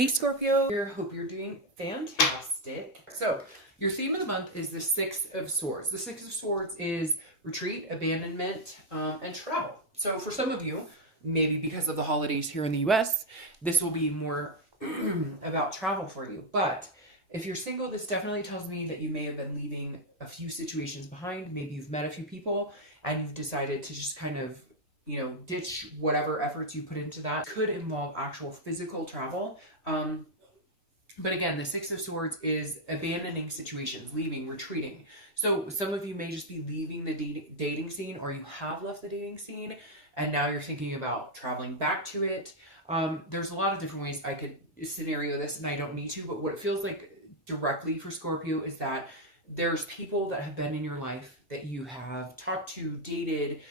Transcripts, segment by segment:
Hey Scorpio, hope you're doing fantastic. So your theme of the month is the Six of Swords. The Six of Swords is retreat, abandonment, and travel. So for some of you, maybe because of the holidays here in the US, this will be more about travel for you. But if you're single, this definitely tells me that you may have been leaving a few situations behind. Maybe you've met a few people and you've decided to just kind of ditch whatever efforts you put into that. Could involve actual physical travel. But again, the Six of Swords is abandoning situations, leaving, retreating. So some of you may just be leaving the dating scene, or you have left the dating scene and now you're thinking about traveling back to it. There's a lot of different ways I could scenario this, and I don't need to, but what it feels like directly for Scorpio is that there's people that have been in your life that you have talked to, dated,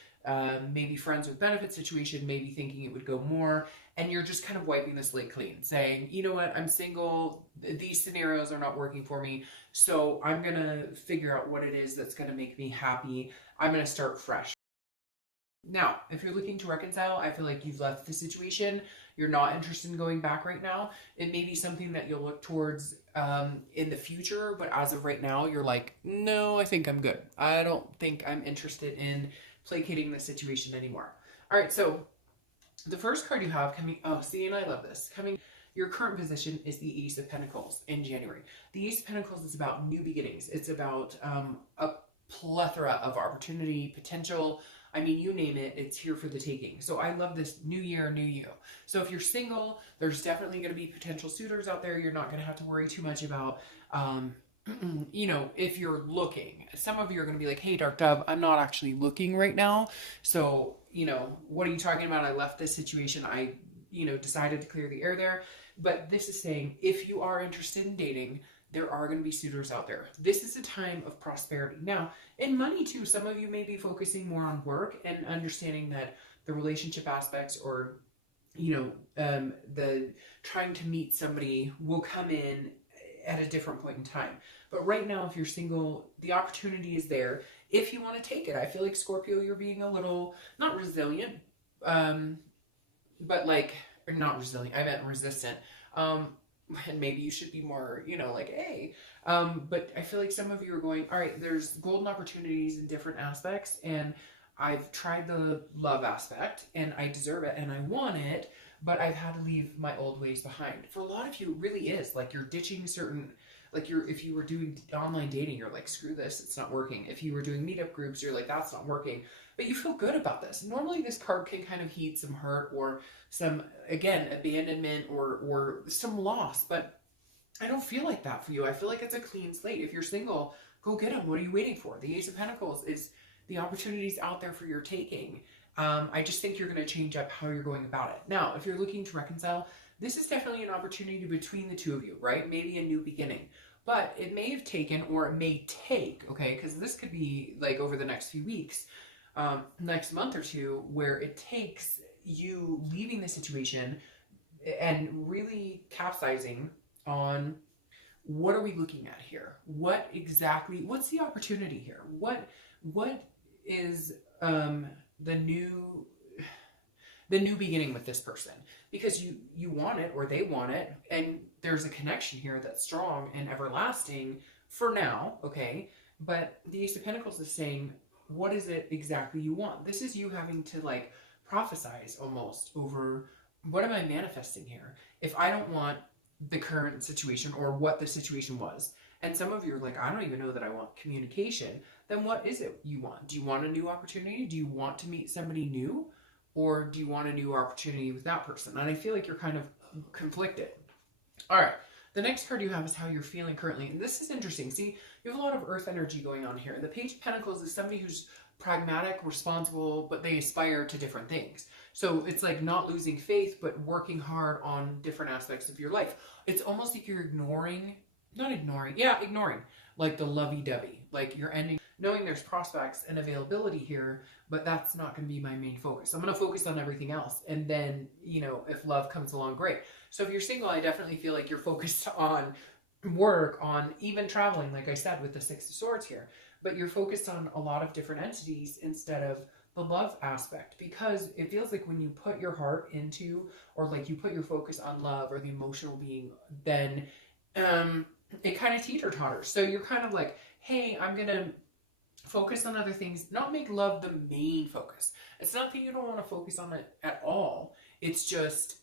maybe friends with benefit situation, maybe thinking it would go more, and you're just kind of wiping the slate clean, saying, you know what, I'm single, these scenarios are not working for me, so I'm gonna figure out what it is that's gonna make me happy. I'm gonna start fresh. Now, if you're looking to reconcile, I feel like you've left the situation, you're not interested in going back right now. It may be something that you'll look towards in the future, but as of right now, you're like, no, I think I'm good. I don't think I'm interested in placating the situation anymore. All right, so the first card you have coming, oh, see, and I love this, coming, your current position is the Ace of Pentacles in January. The Ace of Pentacles is about new beginnings. It's about a plethora of opportunity, potential. I mean, you name it, it's here for the taking. So I love this new year, new you. So if you're single, there's definitely going to be potential suitors out there. You're not going to have to worry too much about, if you're looking. Some of you are going to be like, hey, Dark Dove, I'm not actually looking right now. So, what are you talking about? I left this situation. I, decided to clear the air there. But this is saying, if you are interested in dating, there are going to be suitors out there. This is a time of prosperity. Now, in money too, some of you may be focusing more on work and understanding that the relationship aspects, or, the trying to meet somebody will come in at a different point in time. But right now, if you're single, the opportunity is there if you want to take it. I feel like Scorpio, you're being a little, not resilient, but like, or not resilient, I meant resistant. And maybe you should be more, like, hey. But I feel like some of you are going, all right, there's golden opportunities in different aspects, and I've tried the love aspect, and I deserve it, and I want it, but I've had to leave my old ways behind. For a lot of you, it really is. Like, you're ditching certain, like, if you were doing online dating, you're like, screw this, it's not working. If you were doing meetup groups, you're like, that's not working. But you feel good about this. Normally, this card can kind of heed some hurt or some, again, abandonment or some loss, but I don't feel like that for you. I feel like it's a clean slate. If you're single, go get them. What are you waiting for? The Ace of Pentacles is the opportunities out there for your taking. I just think you're going to change up how you're going about it. Now, if you're looking to reconcile, this is definitely an opportunity between the two of you, right? Maybe a new beginning. But it may have taken, or it may take, okay, because this could be like over the next few weeks, next month or two, where it takes you leaving the situation and really capsizing on what are we looking at here? What's the opportunity here? What is the new beginning with this person? Because you want it, or they want it, and there's a connection here that's strong and everlasting for now, okay? But the Ace of Pentacles is saying, what is it exactly you want? This is you having to like prophesize almost over, what am I manifesting here? If I don't want the current situation or what the situation was, and some of you are like, I don't even know that I want communication, then what is it you want? Do you want a new opportunity? Do you want to meet somebody new? Or do you want a new opportunity with that person? And I feel like you're kind of conflicted. All right. The next card you have is how you're feeling currently. And this is interesting. See, you have a lot of earth energy going on here. The Page of Pentacles is somebody who's pragmatic, responsible, but they aspire to different things. So it's like not losing faith, but working hard on different aspects of your life. It's almost like you're ignoring like the lovey-dovey. Like you're ending, knowing there's prospects and availability here, but that's not going to be my main focus. I'm going to focus on everything else. And then, if love comes along, great. So if you're single, I definitely feel like you're focused on work, on even traveling, like I said, with the Six of Swords here. But you're focused on a lot of different entities instead of the love aspect, because it feels like when you put your heart into, or like you put your focus on love or the emotional being, then it kind of teeter-totters. So you're kind of like, hey, I'm gonna focus on other things, not make love the main focus. It's not that you don't want to focus on it at all. It's just,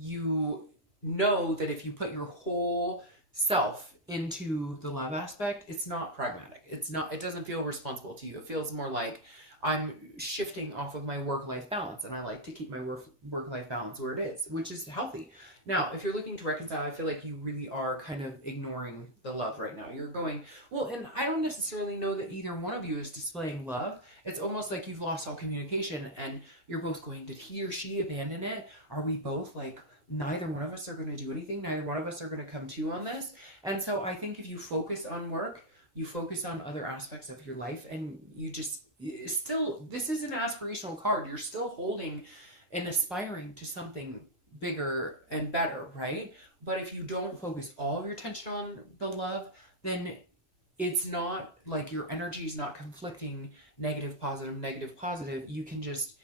you know that if you put your whole self into the love aspect, it's not pragmatic. It doesn't feel responsible to you. It feels more like I'm shifting off of my work-life balance, and I like to keep my work-life balance where it is, which is healthy. Now, if you're looking to reconcile, I feel like you really are kind of ignoring the love right now. You're going, well, and I don't necessarily know that either one of you is displaying love. It's almost like you've lost all communication, and you're both going, did he or she abandon it? Are we both like, neither one of us are going to do anything. Neither one of us are going to come to on this. And so I think if you focus on work, you focus on other aspects of your life, and you just still, this is an aspirational card. You're still holding and aspiring to something bigger and better, right? But if you don't focus all of your attention on the love, then it's not like your energy is not conflicting negative, positive, negative, positive. You can just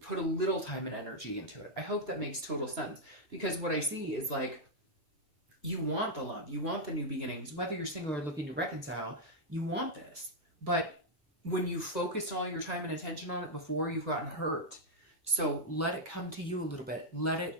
put a little time and energy into it. I hope that makes total sense, because what I see is like, you want the love, you want the new beginnings, whether you're single or looking to reconcile, you want this. But when you focused all your time and attention on it before, you've gotten hurt. So let it come to you a little bit. Let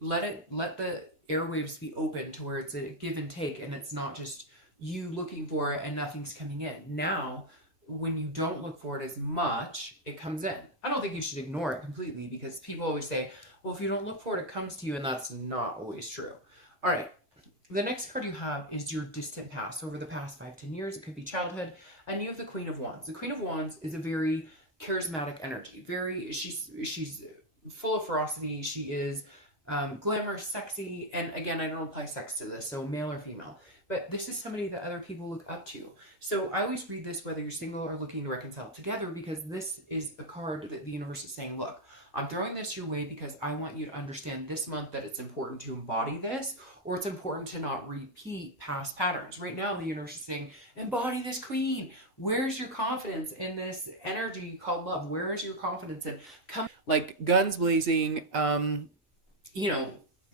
the airwaves be open to where it's a give and take, and it's not just you looking for it and nothing's coming in. Now, when you don't look for it as much, it comes in. I don't think you should ignore it completely, because people always say, well, if you don't look for it, it comes to you, and that's not always true. All right. The next card you have is your distant past. Over the past 5-10 years, it could be childhood, and you have the Queen of Wands. The Queen of Wands is a very charismatic energy. She's full of ferocity. She is glamorous, sexy, and again, I don't apply sex to this, so male or female. But this is somebody that other people look up to. So I always read this whether you're single or looking to reconcile together, because this is a card that the universe is saying, look, I'm throwing this your way because I want you to understand this month that it's important to embody this, or it's important to not repeat past patterns. Right now, the universe is saying, embody this queen. Where's your confidence in this energy called love? Where is your confidence in come, like guns blazing, you know,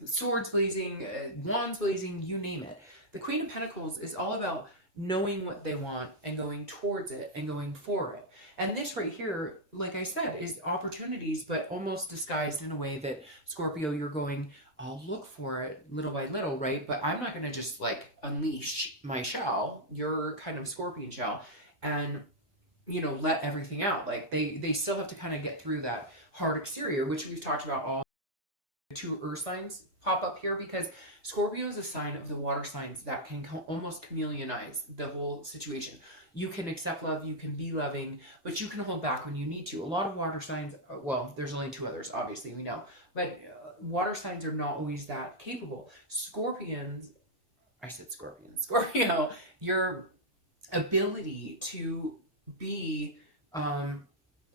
swords blazing, wands blazing, you name it. The Queen of Pentacles is all about knowing what they want and going towards it and going for it. And this right here, like I said, is opportunities, but almost disguised in a way that, Scorpio, you're going, I'll look for it little by little, right? But I'm not going to just like unleash my shell, your kind of scorpion shell, and, you know, let everything out. Like they still have to kind of get through that hard exterior, which we've talked about. All 2 earth signs pop up here, because Scorpio is a sign of the water signs that can almost chameleonize the whole situation. You can accept love, you can be loving, but you can hold back when you need to. A lot of water signs, well, there's only 2 others, obviously, we know, but water signs are not always that capable. Scorpions, I said scorpions, Scorpio, your ability to be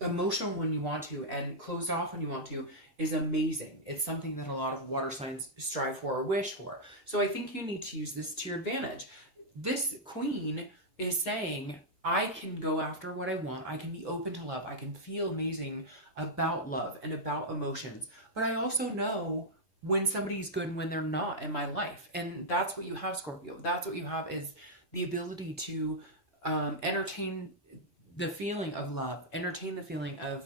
emotional when you want to and closed off when you want to is amazing. It's something that a lot of water signs strive for or wish for. So I think you need to use this to your advantage. This queen is saying, I can go after what I want. I can be open to love. I can feel amazing about love and about emotions. But I also know when somebody's good and when they're not in my life. And that's what you have, Scorpio. That's what you have, is the ability to entertain the feeling of love, entertain the feeling of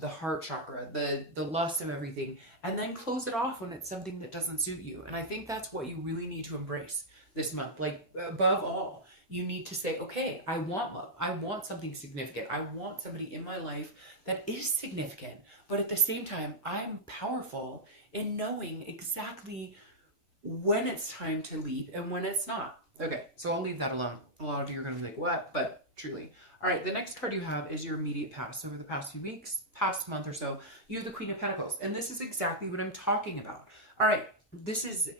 the heart chakra, the lust of everything, and then close it off when it's something that doesn't suit you. And I think that's what you really need to embrace this month. Like, above all, you need to say, okay, I want love. I want something significant. I want somebody in my life that is significant. But at the same time, I'm powerful in knowing exactly when it's time to leap and when it's not. Okay, so I'll leave that alone. A lot of you are going to be like, what? But truly. All right, the next card you have is your immediate past. Over the past few weeks, past month or so, you have the Queen of Pentacles. And this is exactly what I'm talking about. All right, this is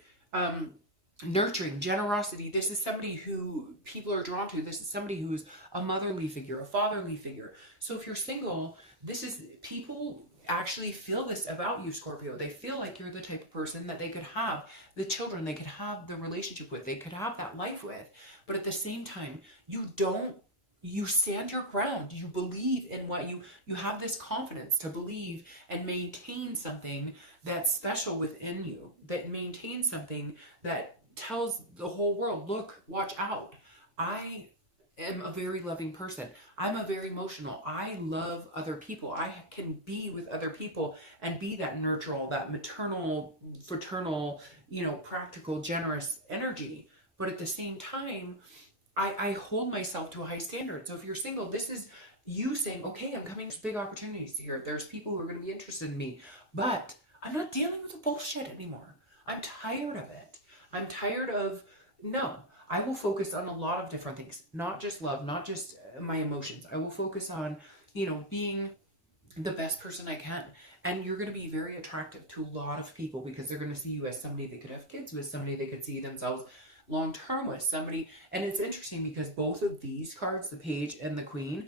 nurturing, generosity. This is somebody who people are drawn to. This is somebody who's a motherly figure, a fatherly figure. So if you're single, this is, people actually feel this about you, Scorpio. They feel like you're the type of person that they could have the children, they could have the relationship with, they could have that life with. But at the same time, you don't you stand your ground. You believe in what you have this confidence to believe and maintain something that's special within you, that maintains something that tells the whole world, look, watch out. I am a very loving person. I'm a very emotional. I love other people. I can be with other people and be that nurtural, that maternal, fraternal, practical, generous energy. But at the same time, I hold myself to a high standard. So if you're single, this is you saying, okay, I'm coming, there's big opportunities here. There's people who are going to be interested in me, but I'm not dealing with the bullshit anymore. I'm tired of it. I'm tired of, no, I will focus on a lot of different things, not just love, not just my emotions. I will focus on, being the best person I can. And you're going to be very attractive to a lot of people because they're going to see you as somebody they could have kids with, somebody they could see themselves long term with, somebody. And it's interesting because both of these cards, the Page and the Queen,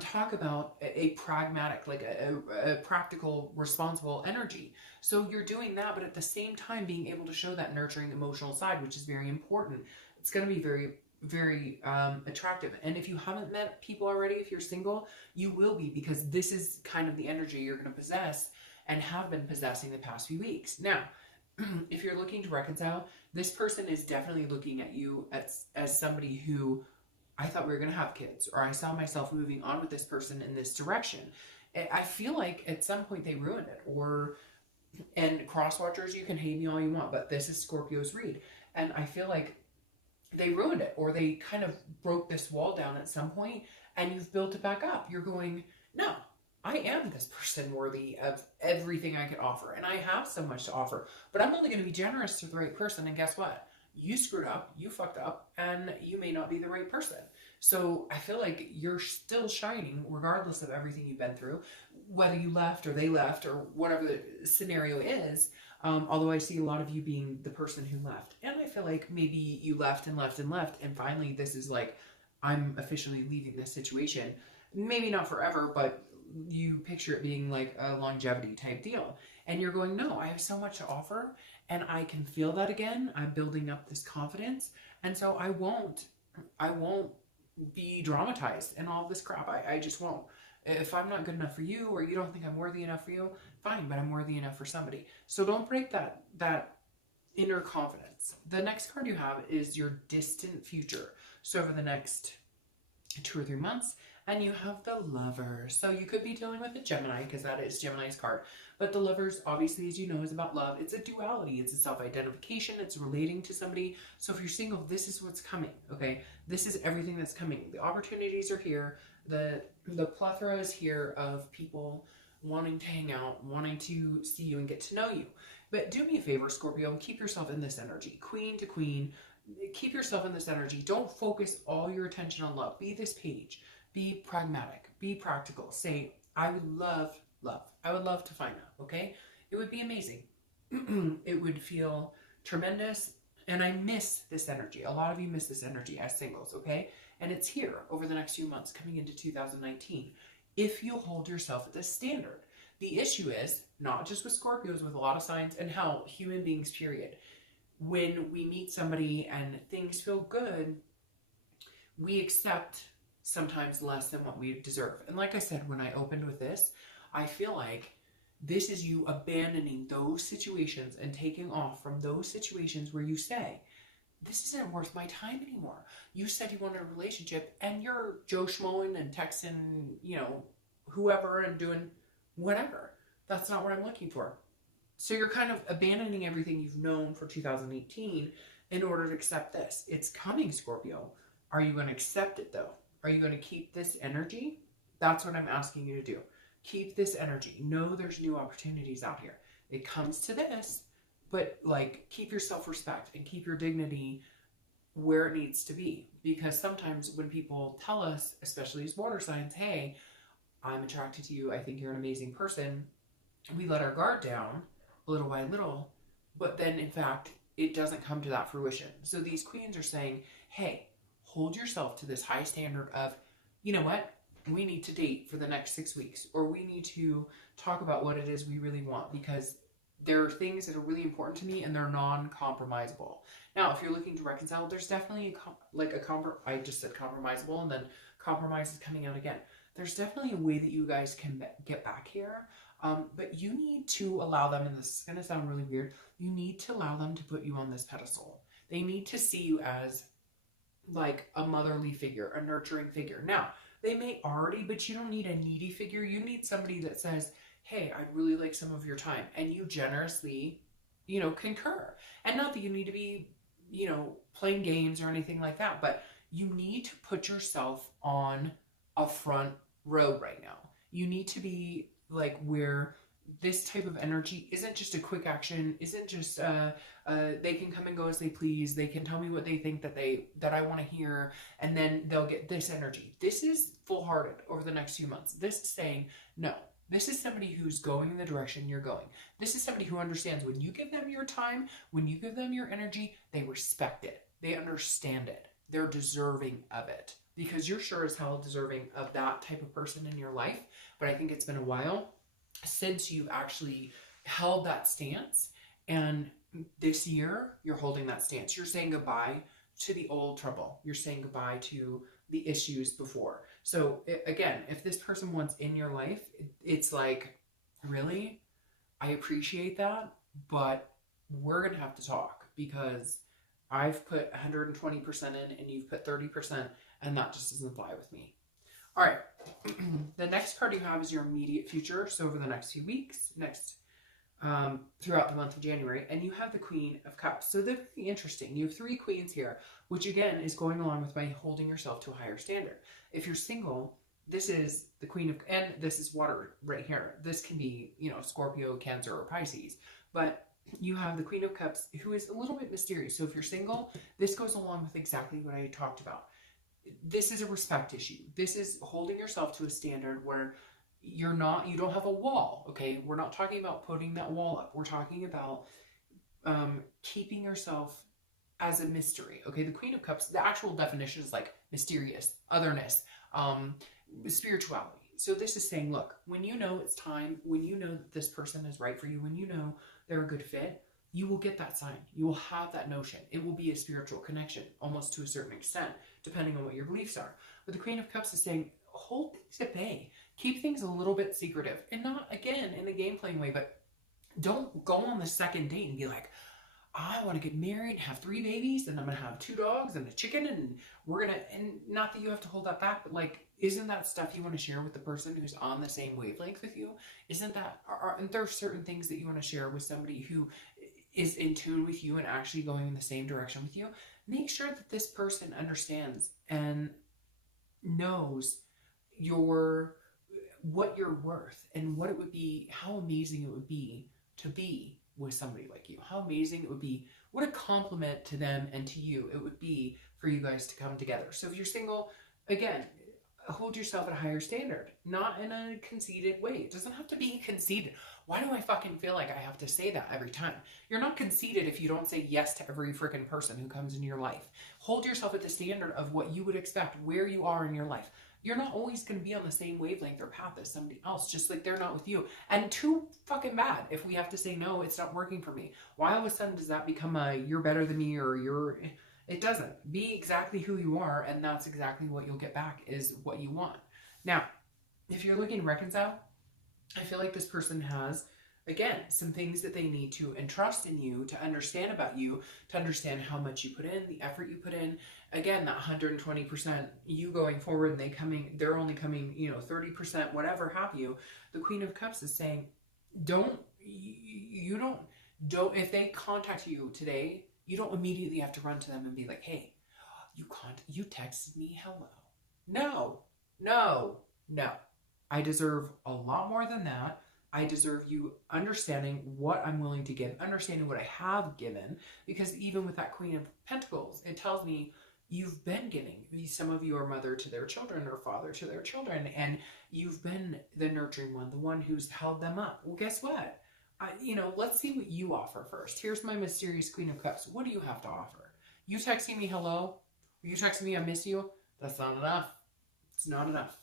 talk about a pragmatic, like a practical, responsible energy. So you're doing that, but at the same time being able to show that nurturing emotional side, which is very important. It's going to be very, very attractive. And if you haven't met people already, if you're single, you will be, because this is kind of the energy you're going to possess and have been possessing the past few weeks. Now, if you're looking to reconcile, this person is definitely looking at you as somebody who, I thought we were going to have kids, or I saw myself moving on with this person in this direction. I feel like at some point they ruined it, and cross watchers, you can hate me all you want, but this is Scorpio's read. And I feel like they ruined it, or they kind of broke this wall down at some point, and you've built it back up. You're going, no, I am this person worthy of everything I could offer, and I have so much to offer, but I'm only going to be generous to the right person. And guess what? You screwed up, you fucked up, and you may not be the right person. So I feel like you're still shining regardless of everything you've been through, whether you left or they left or whatever the scenario is. Although I see a lot of you being the person who left. And I feel like maybe you left and left and left, and finally this is like, I'm officially leaving this situation. Maybe not forever, but you picture it being like a longevity type deal. And you're going, no, I have so much to offer, and I can feel that again. I'm building up this confidence. And so I won't be dramatized and all this crap. I just won't. If I'm not good enough for you, or you don't think I'm worthy enough for you, fine, but I'm worthy enough for somebody. So don't break that inner confidence. The next card you have is your distant future. So over the next 2 or 3 months, and you have the Lover. So you could be dealing with a Gemini, because that is Gemini's card. But the Lovers, obviously, as you know, is about love. It's a duality. It's a self-identification. It's relating to somebody. So if you're single, this is what's coming, okay? This is everything that's coming. The opportunities are here. The plethora is here of people wanting to hang out, wanting to see you and get to know you. But do me a favor, Scorpio, and keep yourself in this energy. Queen to Queen, keep yourself in this energy. Don't focus all your attention on love. Be this Page. Be pragmatic. Be practical. Say, I would love love. I would love to find out, okay? It would be amazing. It would feel tremendous. And I miss this energy. A lot of you miss this energy as singles, okay? And it's here over the next few months coming into 2019. If you hold yourself at this standard. The issue is, not just with Scorpios, with a lot of signs, and hell, human beings, period. When we meet somebody and things feel good, we accept sometimes less than what we deserve. And like I said, when I opened with this, I feel like this is you abandoning those situations and taking off from those situations where you say, this isn't worth my time anymore. You said you wanted a relationship, and you're Joe Schmoing and texting, whoever, and doing whatever. That's not what I'm looking for. So you're kind of abandoning everything you've known for 2018 in order to accept this. It's coming, Scorpio. Are you going to accept it, though? Are you going to keep this energy? That's what I'm asking you to do. Keep this energy. Know there's new opportunities out here. It comes to this, but keep your self-respect and keep your dignity where it needs to be. Because sometimes when people tell us, especially as water signs, hey, I'm attracted to you, I think you're an amazing person, we let our guard down little by little, but then in fact, it doesn't come to that fruition. So these queens are saying, hey, hold yourself to this high standard of, you know what? We need to date for the next 6 weeks, or we need to talk about what it is we really want, because there are things that are really important to me and they're non-compromisable. Now, if you're looking to reconcile, there's definitely I just said compromisable and then compromise is coming out again. There's definitely a way that you guys can get back here. But you need to allow them, and this is going to sound really weird, you need to allow them to put you on this pedestal. They need to see you as like a motherly figure, a nurturing figure. Now, they may already, but you don't need a needy figure. You need somebody that says, hey, I'd really like some of your time. And you generously, you know, concur. And not that you need to be, you know, playing games or anything like that, but you need to put yourself on a front row right now. You need to be like where this type of energy isn't just a quick action, isn't just they can come and go as they please, they can tell me what they think that I want to hear, and then they'll get this energy. This is full-hearted over the next few months. This is saying, no, this is somebody who's going in the direction you're going. This is somebody who understands when you give them your time, when you give them your energy, they respect it. They understand it. They're deserving of it, because you're sure as hell deserving of that type of person in your life. But I think it's been a while since you've actually held that stance, and this year you're holding that stance. You're saying goodbye to the old trouble. You're saying goodbye to the issues before. So again, if this person wants in your life, it's like, really, I appreciate that, but we're gonna have to talk, because I've put 120% in and you've put 30%, and that just doesn't fly with me. All right, the next card you have is your immediate future. So over the next few weeks, throughout the month of January, and you have the Queen of Cups. So they're very interesting. You have 3 queens here, which again is going along with by holding yourself to a higher standard. If you're single, this is the Queen of, and this is water right here. This can be, you know, Scorpio, Cancer, or Pisces, but you have the Queen of Cups, who is a little bit mysterious. So if you're single, this goes along with exactly what I talked about. This is a respect issue. This is holding yourself to a standard where you don't have a wall, okay? We're not talking about putting that wall up. We're talking about keeping yourself as a mystery, okay? The Queen of Cups, the actual definition is like mysterious, otherness, spirituality. So this is saying, look, when you know it's time, when you know that this person is right for you, when you know they're a good fit, you will get that sign. You will have that notion. It will be a spiritual connection, almost to a certain extent, depending on what your beliefs are. But the Queen of Cups is saying, hold things at bay. Keep things a little bit secretive. And not, again, in a game-playing way, but don't go on the second date and be like, I want to get married and have 3 babies, and I'm going to have 2 dogs and a chicken, and we're going to, and not that you have to hold that back, but like, isn't that stuff you want to share with the person who's on the same wavelength with you? Isn't that, aren't there certain things that you want to share with somebody who is in tune with you and actually going in the same direction with you? Make sure that this person understands and knows what you're worth and what it would be, how amazing it would be to be with somebody like you. How amazing it would be, what a compliment to them and to you it would be for you guys to come together. So if you're single, again, hold yourself at a higher standard, not in a conceited way. It doesn't have to be conceited. Why do I fucking feel like I have to say that every time? You're not conceited if you don't say yes to every freaking person who comes into your life. Hold yourself at the standard of what you would expect, where you are in your life. You're not always going to be on the same wavelength or path as somebody else, just like they're not with you. And too fucking bad if we have to say, no, it's not working for me. Why all of a sudden does that become a, you're better than me, or you're... It doesn't. Be exactly who you are, and that's exactly what you'll get back, is what you want. Now, if you're looking to reconcile, I feel like this person has, again, some things that they need to entrust in you, to understand about you, to understand how much you put in, the effort you put in. Again, that 120%, you going forward, and they're only coming, you know, 30%, whatever have you. The Queen of Cups is saying, if they contact you today, you don't immediately have to run to them and be like, hey, you texted me hello. No. I deserve a lot more than that. I deserve you understanding what I'm willing to give, understanding what I have given, because even with that Queen of Pentacles, it tells me you've been giving. Some of you are mother to their children or father to their children, and you've been the nurturing one, the one who's held them up. Well, guess what? Let's see what you offer first. Here's my mysterious Queen of Cups. What do you have to offer? You texting me hello? You texting me I miss you? That's not enough. It's not enough.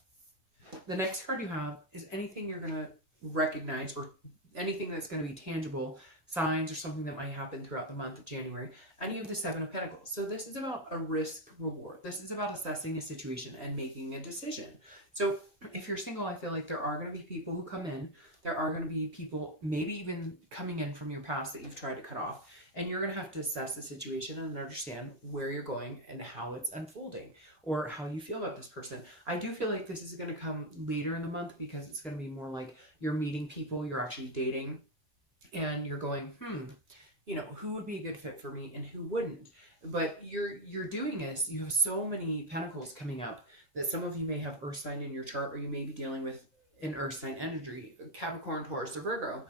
The next card you have is anything you're going to recognize, or anything that's going to be tangible signs or something that might happen throughout the month of January. And you have the Seven of Pentacles. So this is about a risk reward. This is about assessing a situation and making a decision. So if you're single, I feel like there are going to be people who come in. There are going to be people maybe even coming in from your past that you've tried to cut off. And you're going to have to assess the situation and understand where you're going and how it's unfolding or how you feel about this person. I do feel like this is going to come later in the month because it's going to be more like you're meeting people, you're actually dating, and you're going, you know, who would be a good fit for me and who wouldn't? But you're doing this. You have so many pentacles coming up that some of you may have earth sign in your chart, or you may be dealing with an earth sign energy, Capricorn, Taurus, or Virgo.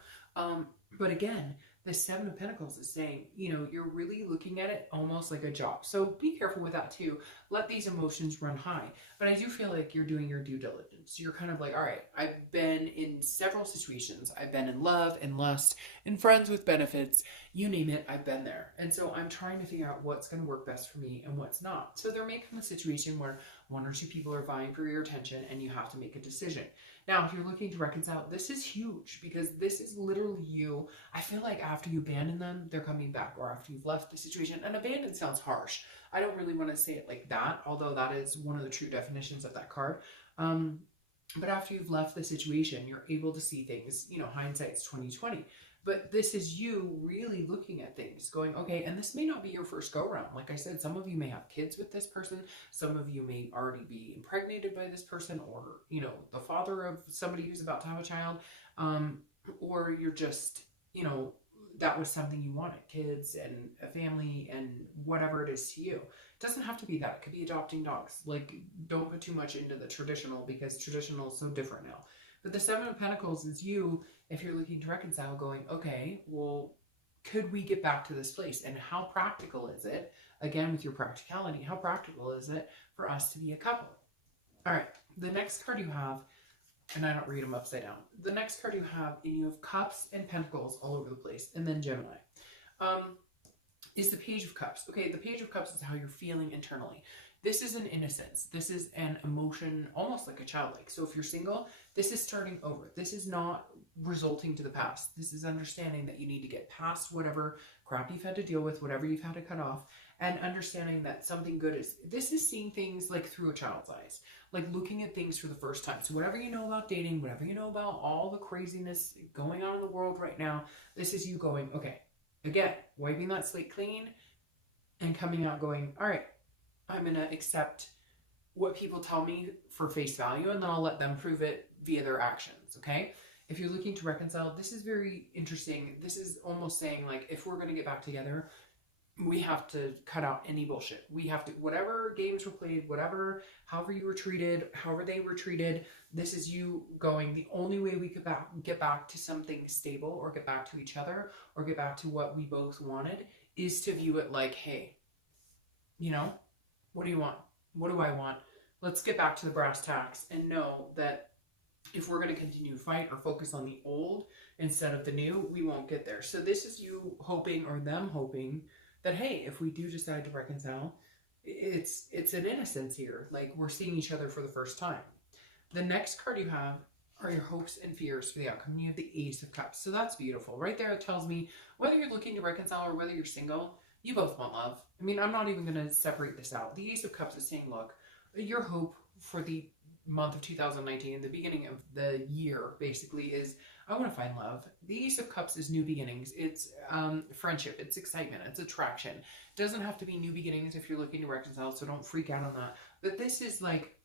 But again, the Seven of Pentacles is saying, you know, you're really looking at it almost like a job. So be careful with that too. Let these emotions run high. But I do feel like you're doing your due diligence. You're kind of like, all right, I've been in several situations. I've been in love and lust and friends with benefits. You name it, I've been there. And so I'm trying to figure out what's going to work best for me and what's not. So there may come a situation where one or two people are vying for your attention and you have to make a decision. Now, if you're looking to reconcile, this is huge because this is literally you. I feel like after you abandon them, they're coming back, or after you've left the situation. And abandon sounds harsh. I don't really want to say it like that, although that is one of the true definitions of that card. But after you've left the situation, you're able to see things, you know, hindsight's 20/20. But this is you really looking at things going, okay, and this may not be your first go around. Like I said, some of you may have kids with this person. Some of you may already be impregnated by this person, or, you know, the father of somebody who's about to have a child. Or you're just, you know, that was something you wanted, kids and a family and whatever it is to you. It doesn't have to be that. It could be adopting dogs. Like, don't put too much into the traditional because traditional is so different now. But the Seven of Pentacles is you, if you're looking to reconcile, going, okay, well, could we get back to this place? And how practical is it, again, with your practicality, how practical is it for us to be a couple? All right, the next card you have, and I don't read them upside down. The next card you have, and you have Cups and Pentacles all over the place, and then Gemini, is the Page of Cups. Okay, the Page of Cups is how you're feeling internally. This is an innocence. This is an emotion, almost like a childlike. So if you're single, this is starting over. This is not resulting to the past. This is understanding that you need to get past whatever crap you've had to deal with, whatever you've had to cut off, and understanding that something good is, this is seeing things like through a child's eyes, like looking at things for the first time. So whatever you know about dating, whatever you know about all the craziness going on in the world right now, this is you going, okay, again, wiping that slate clean and coming out going, all right, I'm going to accept what people tell me for face value, and then I'll let them prove it via their actions, okay? If you're looking to reconcile, this is very interesting. This is almost saying, like, if we're going to get back together, we have to cut out any bullshit. We have to, whatever games were played, whatever, however you were treated, however they were treated, this is you going, the only way we could get back to something stable, or get back to each other, or get back to what we both wanted, is to view it like, hey, you know, what do you want? What do I want? Let's get back to the brass tacks and know that if we're going to continue to fight or focus on the old instead of the new, we won't get there. So this is you hoping, or them hoping, that, hey, if we do decide to reconcile, it's an innocence here. Like, we're seeing each other for the first time. The next card you have are your hopes and fears for the outcome. You have the Ace of Cups. So that's beautiful. Right there, it tells me whether you're looking to reconcile or whether you're single, you both want love. I mean, I'm not even going to separate this out. The Ace of Cups is saying, look, your hope for the month of 2019, the beginning of the year, basically, is I want to find love. The Ace of Cups is new beginnings. It's friendship. It's excitement. It's attraction. It doesn't have to be new beginnings if you're looking to reconcile, so don't freak out on that. But this is like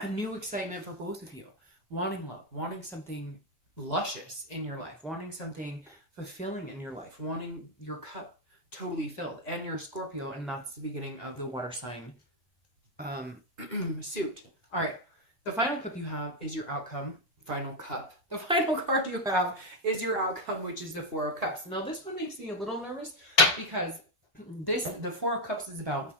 a new excitement for both of you. Wanting love, wanting something luscious in your life, wanting something fulfilling in your life, wanting your cup totally filled. And you're a Scorpio, and that's the beginning of the water sign suit. All right. The final cup you have is your outcome. Final cup. The final card you have is your outcome, which is the Four of Cups. Now, this one makes me a little nervous because the Four of Cups is about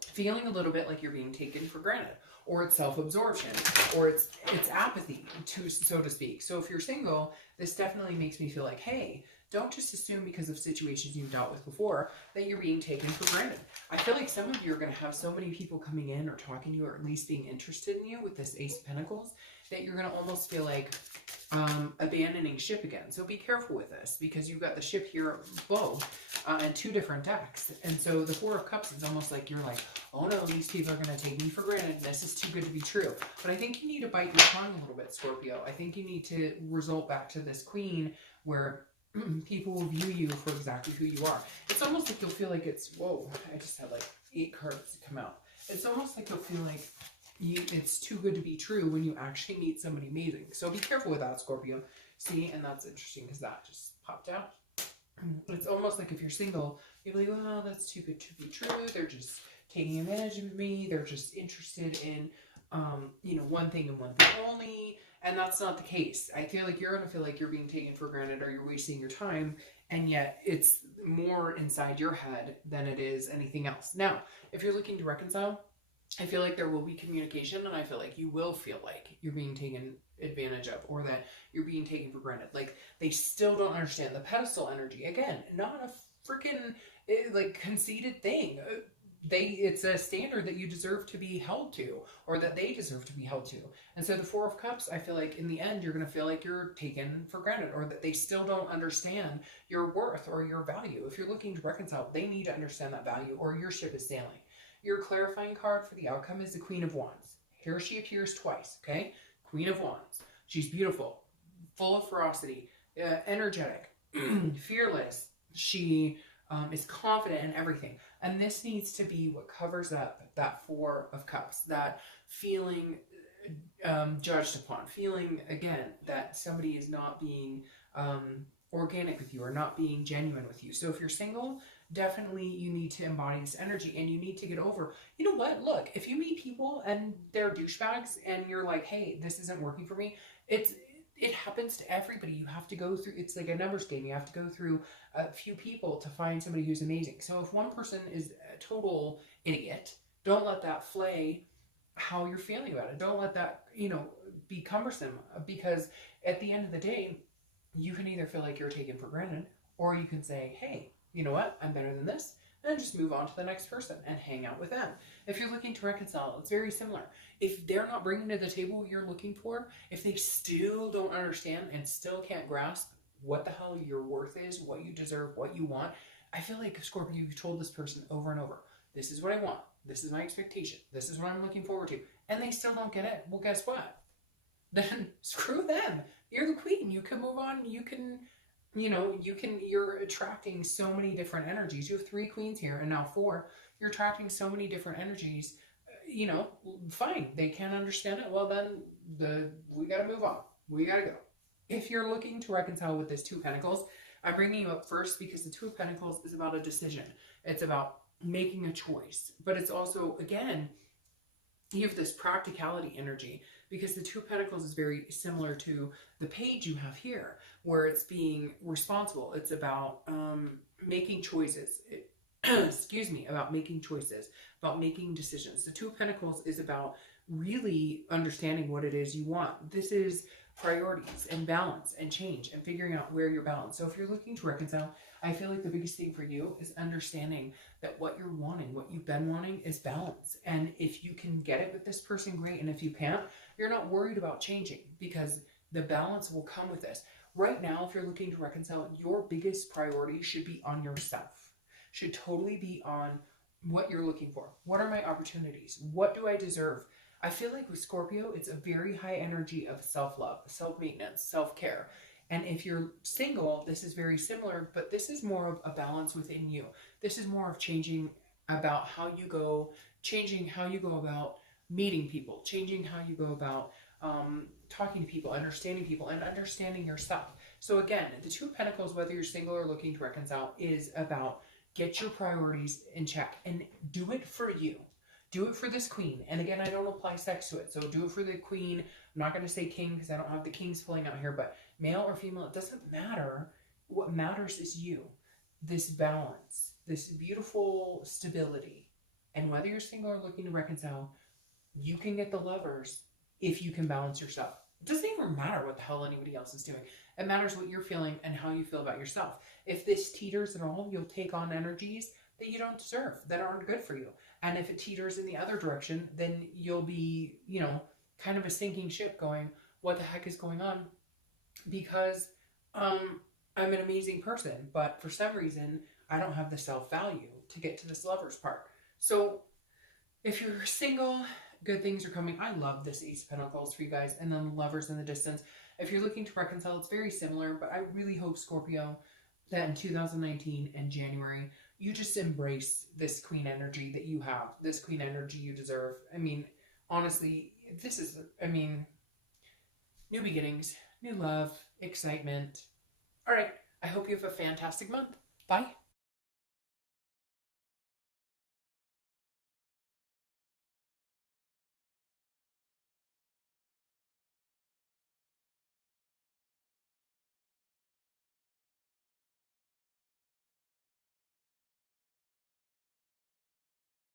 feeling a little bit like you're being taken for granted, or it's self-absorption, or it's apathy, so to speak. So if you're single, this definitely makes me feel like, hey, don't just assume because of situations you've dealt with before that you're being taken for granted. I feel like some of you are going to have so many people coming in or talking to you, or at least being interested in you with this Ace of Pentacles. that you're going to almost feel like abandoning ship again. So be careful with this, because you've got the ship here both and 2 different decks. And so the 4 of Cups is almost like you're like, oh no, these people are going to take me for granted. This is too good to be true. But I think you need to bite your tongue a little bit, Scorpio. I think you need to result back to this Queen where people will view you for exactly who you are. It's almost like you'll feel like it's, whoa, I just had like 8 cards come out. It's almost like you'll feel like it's too good to be true when you actually meet somebody amazing. So be careful with that, Scorpio. See, and that's interesting because that just popped out. It's almost like if you're single, you'll be like, well, that's too good to be true. They're just taking advantage of me. They're just interested in, you know, one thing and one thing only. And that's not the case. I feel like you're going to feel like you're being taken for granted or you're wasting your time. And yet it's more inside your head than it is anything else. Now, if you're looking to reconcile, I feel like there will be communication, and I feel like you will feel like you're being taken advantage of, or that you're being taken for granted. Like, they still don't understand the pedestal energy. Again, not a freaking like conceited thing. It's a standard that you deserve to be held to, or that they deserve to be held to. And so the 4 of Cups, I feel like in the end, you're going to feel like you're taken for granted, or that they still don't understand your worth or your value. If you're looking to reconcile, they need to understand that value, or your ship is sailing. Your clarifying card for the outcome is the Queen of Wands. Here she appears twice, okay? Queen of Wands. She's beautiful, full of ferocity, energetic, fearless. She is confident in everything. And this needs to be what covers up that 4 of Cups, that feeling judged upon, feeling, again, that somebody is not being organic with you or not being genuine with you. So if you're single, definitely you need to embody this energy, and you need to get over, you know what, look, if you meet people and they're douchebags and you're like, hey, this isn't working for me, it happens to everybody. You have to go through, it's like a numbers game. You have to go through a few people to find somebody who's amazing. So if one person is a total idiot, don't let that flay how you're feeling about it. Don't let that, you know, be cumbersome, because at the end of the day, you can either feel like you're taken for granted, or you can say, hey, you know what, I'm better than this, and just move on to the next person and hang out with them. If you're looking to reconcile, it's very similar. If they're not bringing to the table what you're looking for, if they still don't understand and still can't grasp what the hell your worth is, what you deserve, what you want, I feel like, Scorpio, you've told this person over and over, this is what I want, this is my expectation, this is what I'm looking forward to, and they still don't get it. Well, guess what? Then screw them. You're the Queen. You can move on. You can, you know, you're attracting so many different energies. You have 3 queens here and now 4. You're attracting so many different energies. You know, fine. They can't understand it. Well, then we got to move on. We got to go. If you're looking to reconcile with this 2 of Pentacles, I'm bringing you up first because the 2 of Pentacles is about a decision. It's about making a choice. But it's also, again, you have this practicality energy, because the 2 of Pentacles is very similar to the page you have here, where it's being responsible. It's about making choices. Excuse me, about making choices, about making decisions. The 2 of Pentacles is about really understanding what it is you want. This is priorities and balance and change and figuring out where you're balanced. So if you're looking to reconcile, I feel like the biggest thing for you is understanding that what you're wanting, what you've been wanting, is balance. And if you can get it with this person, great. And if you can't, you're not worried about changing, because the balance will come with this. Right now, if you're looking to reconcile, your biggest priority should be on yourself. Should totally be on what you're looking for. What are my opportunities? What do I deserve? I feel like with Scorpio, it's a very high energy of self-love, self-maintenance, self-care. And if you're single, this is very similar, but this is more of a balance within you. This is more of changing about how you go, changing how you go about meeting people, changing how you go about talking to people, understanding people, and understanding yourself. So again, the 2 of Pentacles, whether you're single or looking to reconcile, is about get your priorities in check and do it for you. Do it for this Queen. And again, I don't apply sex to it. So do it for the Queen. I'm not going to say king because I don't have the kings pulling out here, but male or female, it doesn't matter. What matters is you. This balance, this beautiful stability. And whether you're single or looking to reconcile, you can get the Lovers if you can balance yourself. It doesn't even matter what the hell anybody else is doing. It matters what you're feeling and how you feel about yourself. If this teeters at all, you'll take on energies that you don't deserve, that aren't good for you. And if it teeters in the other direction, then you'll be, you know, kind of a sinking ship going, what the heck is going on, because I'm an amazing person, but for some reason I don't have the self-value to get to this Lovers part. So if you're single, good things are coming. I love this Ace of Pentacles for you guys, and then Lovers in the distance. If you're looking to reconcile, it's very similar, but I really hope, Scorpio, that in 2019 and January, you just embrace this queen energy that you have, this queen energy you deserve. I mean, honestly, this is, I mean, new beginnings, new love, excitement. All right. I hope you have a fantastic month. Bye.